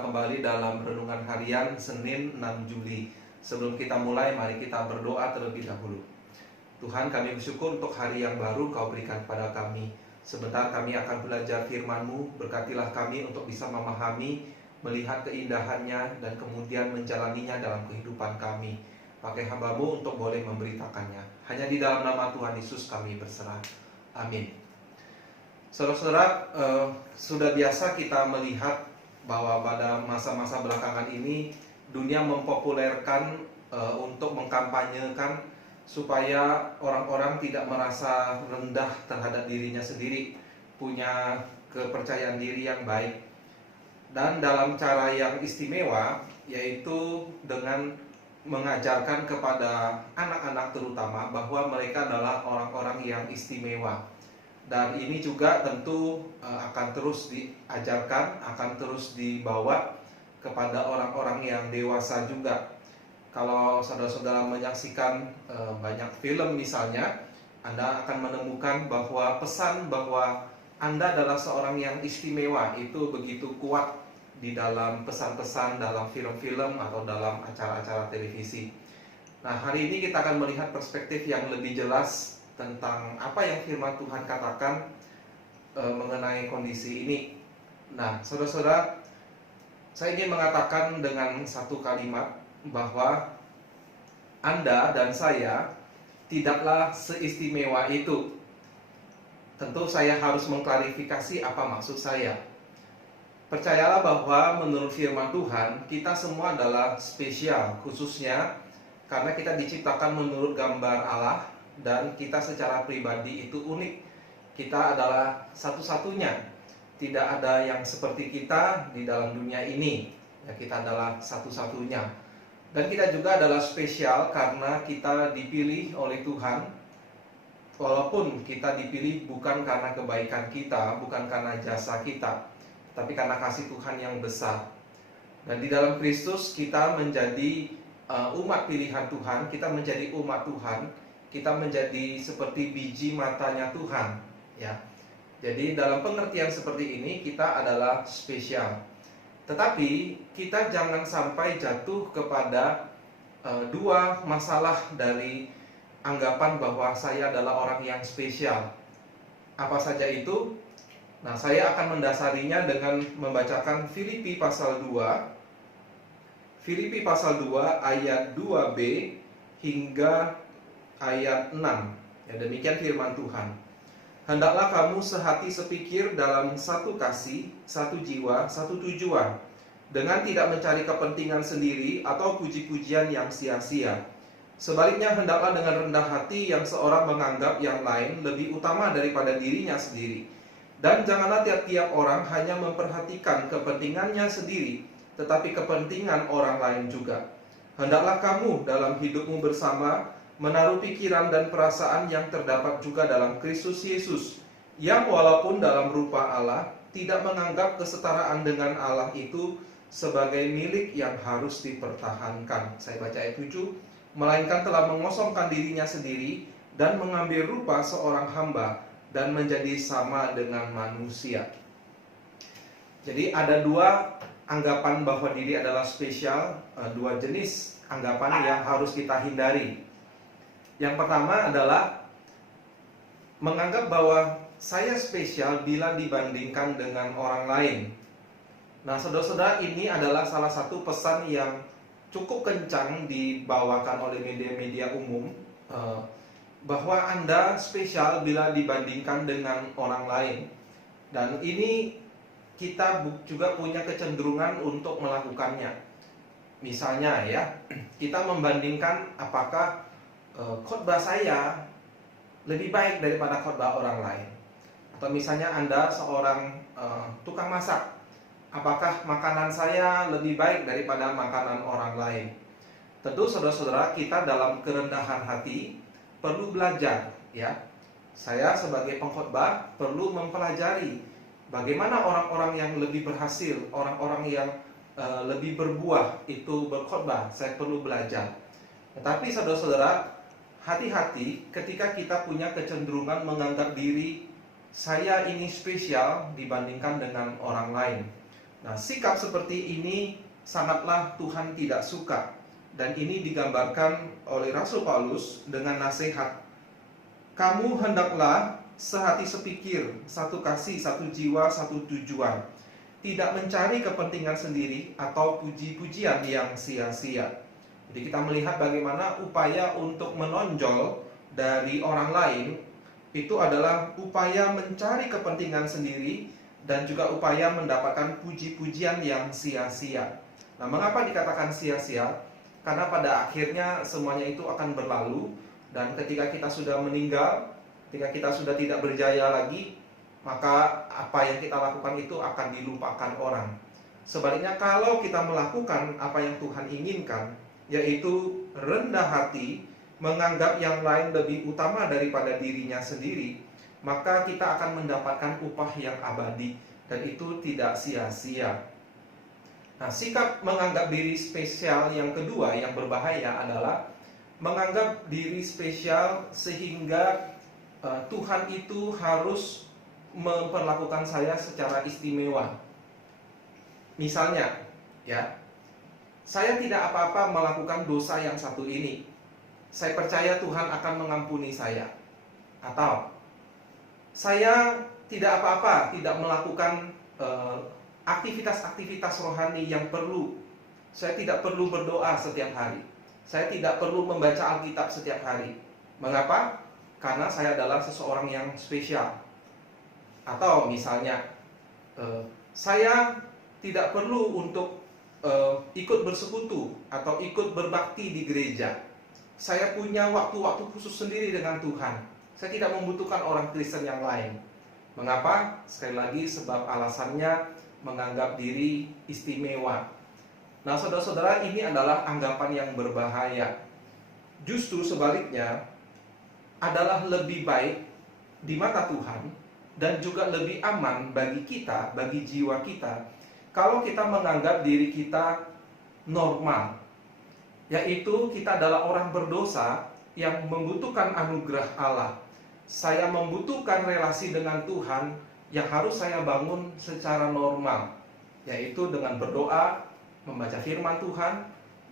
berjumpa kembali dalam Renungan Harian Senin 6 Juli. Sebelum kita mulai, mari kita berdoa terlebih dahulu. Tuhan, kami bersyukur untuk hari yang baru Kau berikan kepada kami. Sebentar kami akan belajar firman-Mu, berkatilah kami untuk bisa memahami, melihat keindahannya, dan kemudian menjalaninya dalam kehidupan kami. Pakai hamba-Mu untuk boleh memberitakannya. Hanya di dalam nama Tuhan Yesus kami berserah. Amin. Saudara-saudara, sudah biasa kita melihat bahwa pada masa-masa belakangan ini dunia mempopulerkan untuk mengkampanyekan supaya orang-orang tidak merasa rendah terhadap dirinya sendiri, punya kepercayaan diri yang baik. Dan dalam cara yang istimewa, yaitu dengan mengajarkan kepada anak-anak terutama bahwa mereka adalah orang-orang yang istimewa. Dan ini juga tentu akan terus diajarkan, akan terus dibawa kepada orang-orang yang dewasa juga. Kalau saudara-saudara menyaksikan banyak film misalnya, Anda akan menemukan bahwa pesan bahwa Anda adalah seorang yang istimewa itu begitu kuat di dalam pesan-pesan dalam film-film atau dalam acara-acara televisi. Nah, hari ini kita akan melihat perspektif yang lebih jelas tentang apa yang firman Tuhan katakan mengenai kondisi ini. Nah, saudara-saudara, saya ingin mengatakan dengan satu kalimat bahwa Anda dan saya tidaklah seistimewa itu. Tentu saya harus mengklarifikasi apa maksud saya. Percayalah bahwa menurut firman Tuhan, kita semua adalah spesial, khususnya karena kita diciptakan menurut gambar Allah. Dan kita secara pribadi itu unik. Kita adalah satu-satunya. Tidak ada yang seperti kita di dalam dunia ini. Ya, kita adalah satu-satunya. Dan kita juga adalah spesial karena kita dipilih oleh Tuhan. Walaupun kita dipilih bukan karena kebaikan kita, bukan karena jasa kita, tapi karena kasih Tuhan yang besar. Dan di dalam Kristus kita menjadi umat pilihan Tuhan. Kita menjadi umat Tuhan. Kita menjadi seperti biji matanya Tuhan, ya. Jadi dalam pengertian seperti ini kita adalah spesial. Tetapi kita jangan sampai jatuh kepada dua masalah dari anggapan bahwa saya adalah orang yang spesial. Apa saja itu? Nah, saya akan mendasarinya dengan membacakan Filipi pasal 2. Filipi pasal 2 ayat 2b hingga ayat 6. Ya, demikian firman Tuhan. Hendaklah kamu sehati sepikir dalam satu kasih, satu jiwa, satu tujuan, dengan tidak mencari kepentingan sendiri atau puji-pujian yang sia-sia. Sebaliknya hendaklah dengan rendah hati yang seorang menganggap yang lain lebih utama daripada dirinya sendiri. Dan janganlah tiap-tiap orang hanya memperhatikan kepentingannya sendiri, tetapi kepentingan orang lain juga. Hendaklah kamu dalam hidupmu bersama menaruh pikiran dan perasaan yang terdapat juga dalam Kristus Yesus, yang walaupun dalam rupa Allah, tidak menganggap kesetaraan dengan Allah itu sebagai milik yang harus dipertahankan. Saya baca ayat 7, melainkan telah mengosongkan dirinya sendiri dan mengambil rupa seorang hamba dan menjadi sama dengan manusia. Jadi ada dua anggapan bahwa diri adalah spesial, dua jenis anggapan yang harus kita hindari. Yang pertama adalah menganggap bahwa saya spesial bila dibandingkan dengan orang lain. Nah, saudara-saudara, ini adalah salah satu pesan yang cukup kencang dibawakan oleh media-media umum, bahwa Anda spesial bila dibandingkan dengan orang lain. Dan ini kita juga punya kecenderungan untuk melakukannya. Misalnya ya, kita membandingkan apakah khotbah saya lebih baik daripada khotbah orang lain. Atau misalnya Anda seorang tukang masak, apakah makanan saya lebih baik daripada makanan orang lain? Tentu saudara-saudara, kita dalam kerendahan hati perlu belajar, ya. Saya sebagai pengkhotbah perlu mempelajari bagaimana orang-orang yang lebih berhasil, orang-orang yang lebih berbuah itu berkhotbah. Saya perlu belajar. Tetapi saudara-saudara, hati-hati ketika kita punya kecenderungan menganggap diri saya ini spesial dibandingkan dengan orang lain. Nah, sikap seperti ini sangatlah Tuhan tidak suka. Dan ini digambarkan oleh Rasul Paulus dengan nasihat. Kamu hendaklah sehati sepikir, satu kasih, satu jiwa, satu tujuan. Tidak mencari kepentingan sendiri atau puji-pujian yang sia-sia. Jadi kita melihat bagaimana upaya untuk menonjol dari orang lain itu adalah upaya mencari kepentingan sendiri dan juga upaya mendapatkan puji-pujian yang sia-sia. Nah, mengapa dikatakan sia-sia? Karena pada akhirnya semuanya itu akan berlalu, dan ketika kita sudah meninggal, ketika kita sudah tidak berjaya lagi, maka apa yang kita lakukan itu akan dilupakan orang. Sebaliknya, kalau kita melakukan apa yang Tuhan inginkan, yaitu rendah hati, menganggap yang lain lebih utama daripada dirinya sendiri, maka kita akan mendapatkan upah yang abadi, dan itu tidak sia-sia. Nah, sikap menganggap diri spesial yang kedua yang berbahaya adalah menganggap diri spesial sehingga Tuhan itu harus memperlakukan saya secara istimewa. Misalnya, ya, saya tidak apa-apa melakukan dosa yang satu ini. Saya percaya Tuhan akan mengampuni saya. Atau saya tidak apa-apa, tidak melakukan aktivitas-aktivitas rohani yang perlu. Saya tidak perlu berdoa setiap hari. Saya tidak perlu membaca Alkitab setiap hari. Mengapa? Karena saya adalah seseorang yang spesial. Atau misalnya, saya tidak perlu untuk ikut bersekutu atau ikut berbakti di gereja. Saya punya waktu-waktu khusus sendiri dengan Tuhan. Saya tidak membutuhkan orang Kristen yang lain. Mengapa? Sekali lagi, sebab alasannya menganggap diri istimewa. Nah, saudara-saudara, ini adalah anggapan yang berbahaya. Justru sebaliknya, adalah lebih baik di mata Tuhan dan juga lebih aman bagi kita, bagi jiwa kita, kalau kita menganggap diri kita normal, yaitu kita adalah orang berdosa yang membutuhkan anugerah Allah. Saya membutuhkan relasi dengan Tuhan yang harus saya bangun secara normal, yaitu dengan berdoa, membaca firman Tuhan,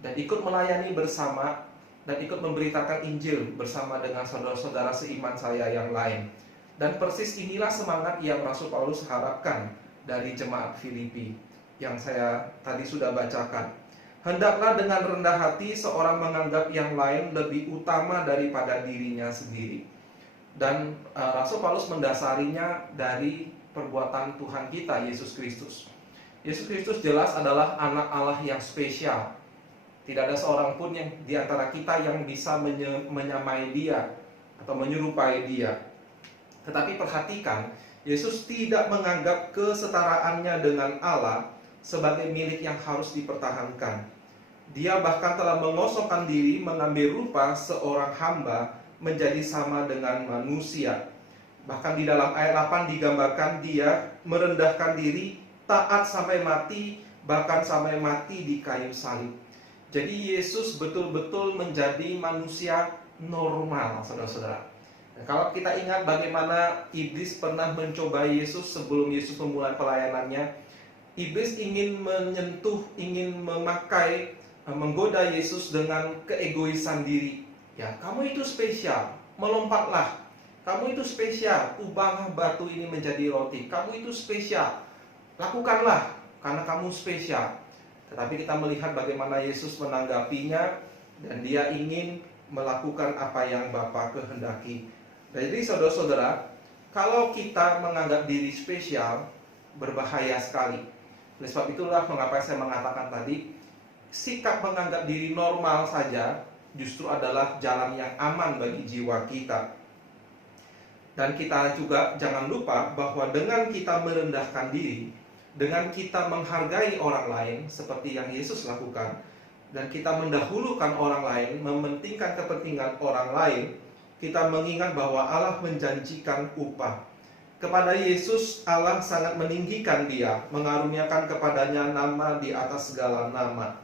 dan ikut melayani bersama, dan ikut memberitakan Injil bersama dengan saudara-saudara seiman saya yang lain. Dan persis inilah semangat yang Rasul Paulus harapkan dari jemaat Filipi yang saya tadi sudah bacakan. Hendaklah dengan rendah hati seorang menganggap yang lain lebih utama daripada dirinya sendiri. Dan Rasul Paulus mendasarinya dari perbuatan Tuhan kita, Yesus Kristus. Yesus Kristus jelas adalah anak Allah yang spesial. Tidak ada seorang pun yang di antara kita yang bisa menyamai dia atau menyerupai dia. Tetapi perhatikan, Yesus tidak menganggap kesetaraannya dengan Allah sebagai milik yang harus dipertahankan. Dia bahkan telah mengosongkan diri, mengambil rupa seorang hamba, menjadi sama dengan manusia. Bahkan di dalam ayat 8 digambarkan dia merendahkan diri, taat sampai mati, bahkan sampai mati di kayu salib. Jadi Yesus betul-betul menjadi manusia normal, saudara-saudara. Nah, kalau kita ingat bagaimana iblis pernah mencoba Yesus sebelum Yesus memulai pelayanannya, iblis ingin menyentuh, ingin memakai, menggoda Yesus dengan keegoisan diri. Ya, kamu itu spesial, melompatlah. Kamu itu spesial, ubahlah batu ini menjadi roti. Kamu itu spesial, lakukanlah karena kamu spesial. Tetapi kita melihat bagaimana Yesus menanggapinya, dan dia ingin melakukan apa yang Bapa kehendaki. Jadi saudara-saudara, kalau kita menganggap diri spesial, berbahaya sekali. Oleh sebab itulah mengapa saya mengatakan tadi, sikap menganggap diri normal saja justru adalah jalan yang aman bagi jiwa kita. Dan kita juga jangan lupa bahwa dengan kita merendahkan diri, dengan kita menghargai orang lain seperti yang Yesus lakukan, dan kita mendahulukan orang lain, mementingkan kepentingan orang lain, kita mengingat bahwa Allah menjanjikan upah. Kepada Yesus, Allah sangat meninggikan dia, mengaruniakan kepadanya nama di atas segala nama.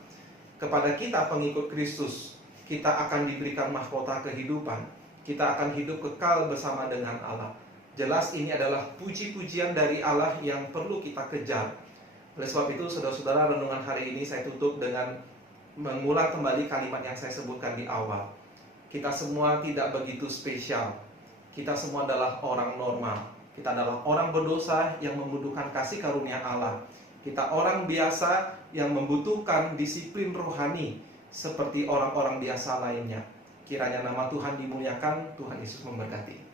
Kepada kita pengikut Kristus, kita akan diberikan mahkota kehidupan. Kita akan hidup kekal bersama dengan Allah. Jelas ini adalah puji-pujian dari Allah yang perlu kita kejar. Oleh sebab itu, saudara-saudara, renungan hari ini saya tutup dengan mengulang kembali kalimat yang saya sebutkan di awal. Kita semua tidak begitu spesial. Kita semua adalah orang normal. Kita adalah orang berdosa yang membutuhkan kasih karunia Allah. Kita orang biasa yang membutuhkan disiplin rohani seperti orang-orang biasa lainnya. Kiranya nama Tuhan dimuliakan. Tuhan Yesus memberkati.